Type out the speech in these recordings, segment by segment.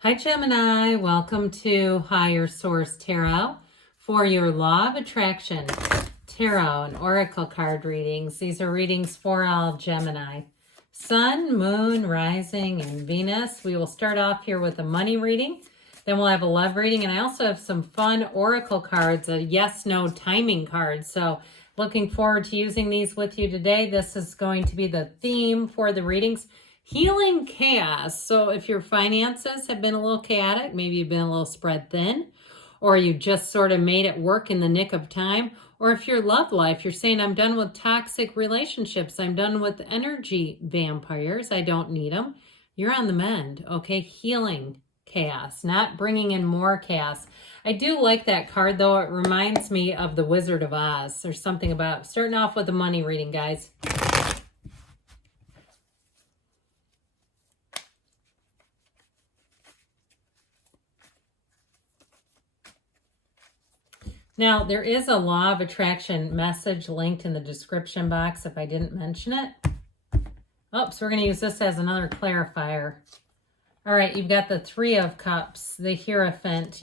Hi, Gemini. Welcome to Higher Source Tarot for your Law of Attraction Tarot and Oracle card readings. These are readings for all Gemini. Sun, Moon, Rising, and Venus. We will start off here with a money reading. Then we'll have a love reading. And I also have some fun Oracle cards, a yes-no timing card. So looking forward to using these with you today. This is going to be the theme for the readings. Healing chaos. So if your finances have been a little chaotic, maybe you've been a little spread thin, or you just sort of made it work in the nick of time, or if your love life, you're saying, I'm done with toxic relationships, I'm done with energy vampires, I don't need them, you're on the mend, okay? Healing chaos, not bringing in more chaos. I do like that card, though. It reminds me of the Wizard of Oz. There's something about starting off with a money reading, guys. Now, there is a law of attraction message linked in the description box if I didn't mention it. Oh, so we're going to use this as another clarifier. All right, you've got the Three of Cups, the Hierophant,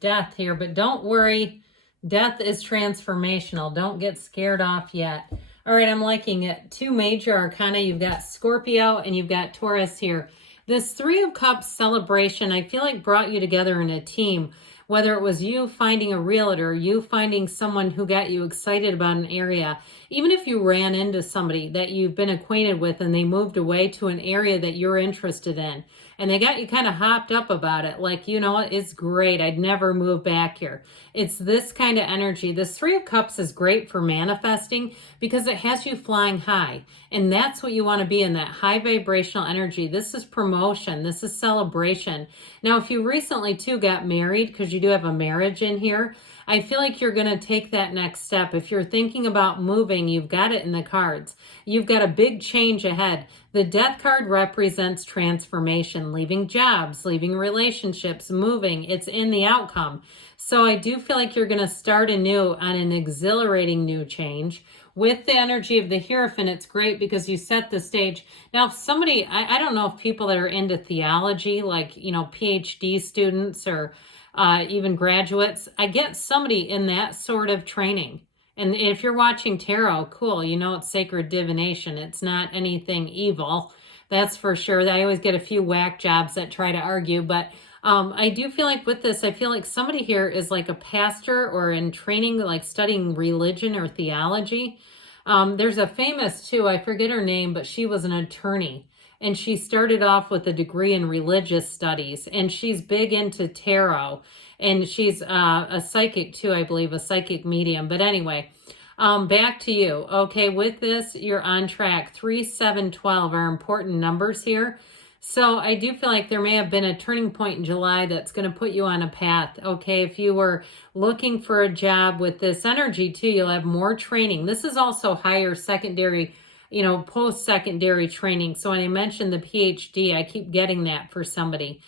death here, but don't worry. Death is transformational. Don't get scared off yet. All right, I'm liking it. Two major arcana. You've got Scorpio and you've got Taurus here. This Three of Cups celebration, I feel like brought you together in a team. Whether it was you finding a realtor, you finding someone who got you excited about an area, even if you ran into somebody that you've been acquainted with and they moved away to an area that you're interested in, and they got you kind of hopped up about it, like, you know what, it's great, I'd never move back here. It's this kind of energy. This Three of Cups is great for manifesting because it has you flying high, and that's what you want to be, in that high vibrational energy. This is promotion. This is celebration. Now, if you recently, too, got married, because you do have a marriage in here, I feel like you're going to take that next step. If you're thinking about moving, you've got it in the cards. You've got a big change ahead. The Death card represents transformation, leaving jobs, leaving relationships, moving. It's in the outcome. So I do feel like you're going to start anew on an exhilarating new change. With the energy of the Hierophant, it's great because you set the stage. Now, if somebody, I don't know if people that are into theology, like, you know, PhD students or even graduates, I get somebody in that sort of training. And if you're watching tarot, cool, you know it's sacred divination. It's not anything evil, that's for sure. I always get a few whack jobs that try to argue, but I do feel like with this, I feel like somebody here is like a pastor or in training, like studying religion or theology. There's a famous, too, I forget her name, but she was an attorney. And she started off with a degree in religious studies. And she's big into tarot. And she's a psychic, too, I believe, a psychic medium. But anyway, back to you. Okay, with this, you're on track. 3, 7, 12 are important numbers here. So I do feel like there may have been a turning point in July that's going to put you on a path. Okay, if you were looking for a job with this energy too, you'll have more training. This is also higher secondary, you know, post-secondary training. So when I mentioned the PhD, I keep getting that for somebody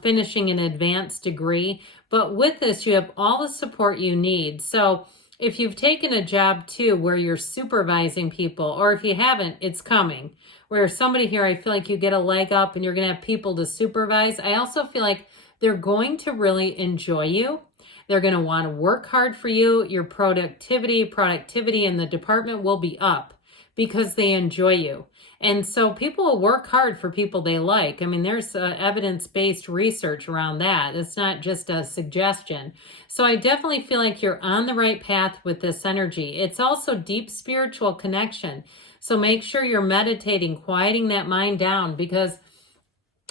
finishing an advanced degree. But with this, you have all the support you need. So if you've taken a job too where you're supervising people, or if you haven't, it's coming. Where somebody here, I feel like you get a leg up and you're going to have people to supervise. I also feel like they're going to really enjoy you. They're going to want to work hard for you. Your productivity in the department will be up because they enjoy you. And so people will work hard for people they like. I mean, there's evidence-based research around that. It's not just a suggestion. So I definitely feel like you're on the right path with this energy. It's also deep spiritual connection. So make sure you're meditating, quieting that mind down, because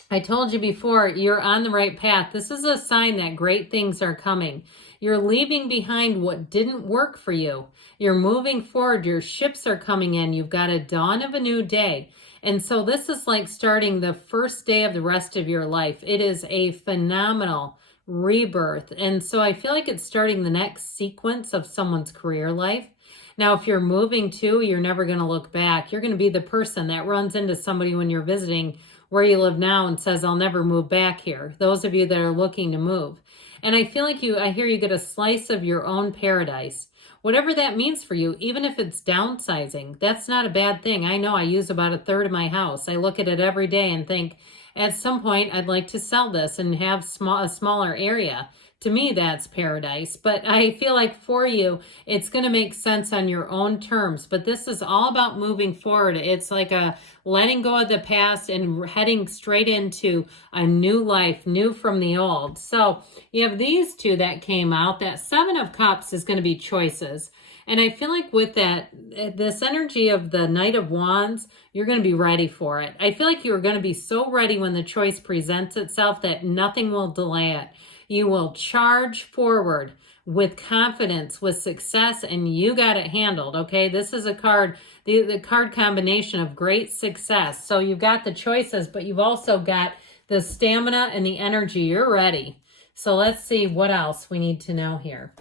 I told you before, you're on the right path. This is a sign that great things are coming. You're leaving behind what didn't work for you. You're moving forward. Your ships are coming in. You've got a dawn of a new day. And so this is like starting the first day of the rest of your life. It is a phenomenal rebirth. And so I feel like it's starting the next sequence of someone's career life. Now, if you're moving too, you're never going to look back. You're going to be the person that runs into somebody when you're visiting where you live now and says, I'll never move back here. Those of you that are looking to move. And I feel like I hear you get a slice of your own paradise. Whatever that means for you, even if it's downsizing, that's not a bad thing. I know I use about a third of my house. I look at it every day and think, At some point, I'd like to sell this and have a smaller area. To me, that's paradise. But I feel like for you, it's going to make sense on your own terms. But this is all about moving forward. It's like a letting go of the past and heading straight into a new life, new from the old. So you have these two that came out. That Seven of Cups is going to be choices. And I feel like with that, this energy of the Knight of Wands, you're going to be ready for it. I feel like you're going to be so ready when the choice presents itself that nothing will delay it. You will charge forward with confidence, with success, and you got it handled, okay? This is a card, the card combination of great success. So you've got the choices, but you've also got the stamina and the energy. You're ready. So let's see what else we need to know here.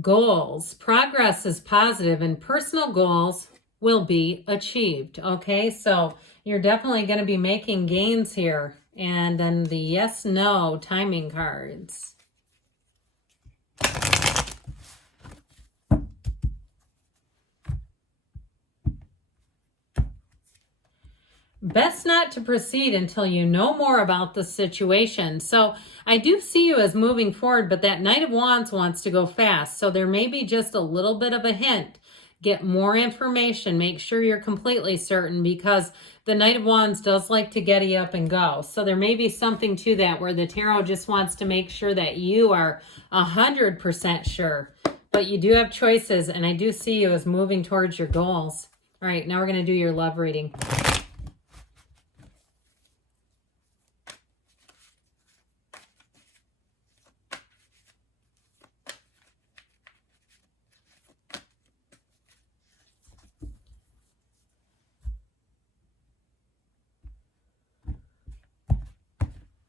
Goals. Progress is positive and personal goals will be achieved. Okay, so you're definitely going to be making gains here. And then the yes, no timing cards. Best not to proceed until you know more about the situation. So I do see you as moving forward, but that Knight of Wands wants to go fast. So there may be just a little bit of a hint. Get more information. Make sure you're completely certain, because the Knight of Wands does like to get you up and go. So there may be something to that where the tarot just wants to make sure that you are 100% sure. But you do have choices, and I do see you as moving towards your goals. All right, now we're going to do your love reading.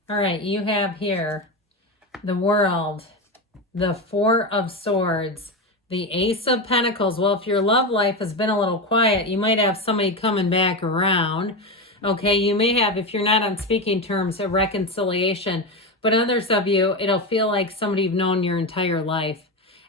All right, you have here the World, the Four of Swords, the Ace of Pentacles. Well, if your love life has been a little quiet, you might have somebody coming back around. Okay, you may have, if you're not on speaking terms, a reconciliation. But others of you, it'll feel like somebody you've known your entire life.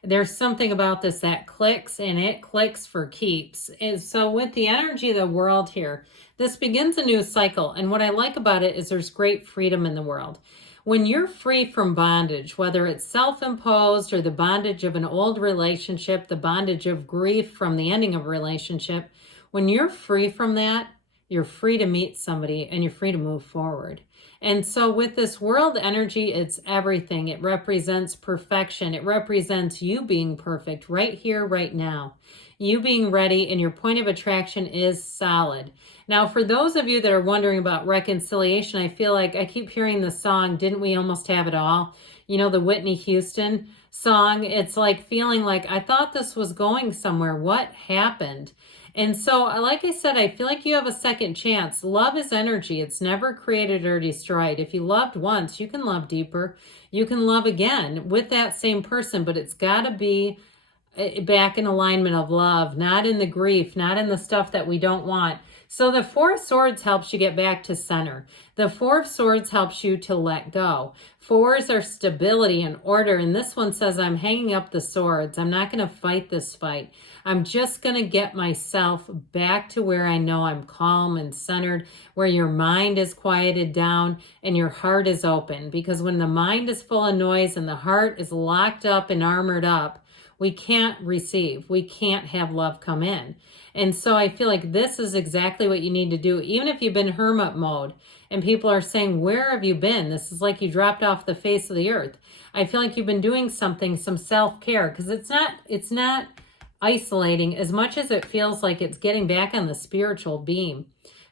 There's something about this that clicks, and it clicks for keeps. And so with the energy of the World here, this begins a new cycle. And what I like about it is there's great freedom in the world. When you're free from bondage, whether it's self-imposed or the bondage of an old relationship, the bondage of grief from the ending of a relationship, when you're free from that, you're free to meet somebody and you're free to move forward. And so with this World energy, it's everything. It represents perfection. It represents you being perfect right here, right now. You being ready, and your point of attraction is solid. Now, for those of you that are wondering about reconciliation, I feel like I keep hearing the song, Didn't We Almost Have It All? You know, the Whitney Houston song. It's like feeling like, I thought this was going somewhere. What happened? And so, like I said, I feel like you have a second chance. Love is energy. It's never created or destroyed. If you loved once, you can love deeper. You can love again with that same person, but it's got to be back in alignment of love, not in the grief, not in the stuff that we don't want. So the Four of Swords helps you get back to center. The Four of Swords helps you to let go. Fours are stability and order. And this one says, I'm hanging up the swords. I'm not going to fight this fight. I'm just going to get myself back to where I know I'm calm and centered, where your mind is quieted down and your heart is open. Because when the mind is full of noise and the heart is locked up and armored up, we can't receive. We can't have love come in. And so I feel like this is exactly what you need to do. Even if you've been hermit mode and people are saying, where have you been? This is like you dropped off the face of the earth. I feel like you've been doing something, some self-care, because it's not isolating as much as it feels like it's getting back on the spiritual beam.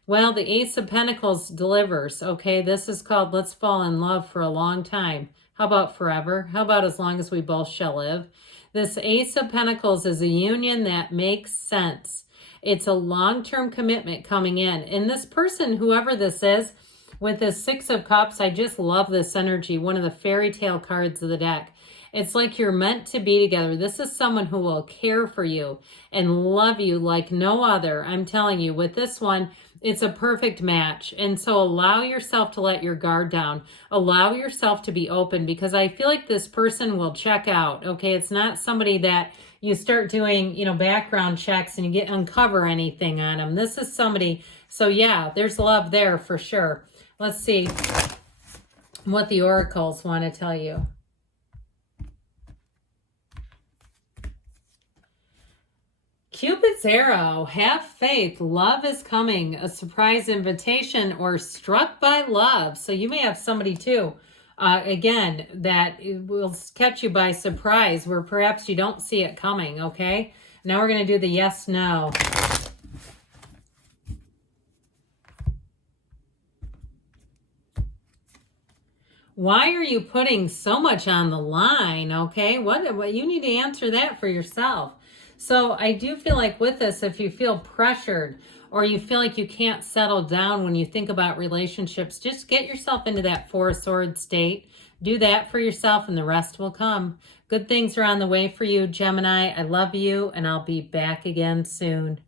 Well, the Ace of Pentacles delivers. Okay, this is called Let's Fall in Love for a Long Time. How about forever? How about as long as we both shall live? This Ace of Pentacles is a union that makes sense. It's a long-term commitment coming in. And this person, whoever this is, with this Six of Cups, I just love this energy. One of the fairy tale cards of the deck. It's like you're meant to be together. This is someone who will care for you and love you like no other. I'm telling you, with this one, it's a perfect match. And so allow yourself to let your guard down. Allow yourself to be open, because I feel like this person will check out. Okay, it's not somebody that you start doing, you know, background checks and you get uncover anything on them. This is somebody, so yeah, there's love there for sure. Let's see what the oracles want to tell you. Cupid's arrow, have faith, love is coming, a surprise invitation, or struck by love. So you may have somebody too, again, that will catch you by surprise where perhaps you don't see it coming, okay? Now we're going to do the yes, no. Why are you putting so much on the line, okay? What you need to answer that for yourself. So I do feel like with this, if you feel pressured or you feel like you can't settle down when you think about relationships, just get yourself into that Four of Swords state. Do that for yourself and the rest will come. Good things are on the way for you, Gemini. I love you and I'll be back again soon.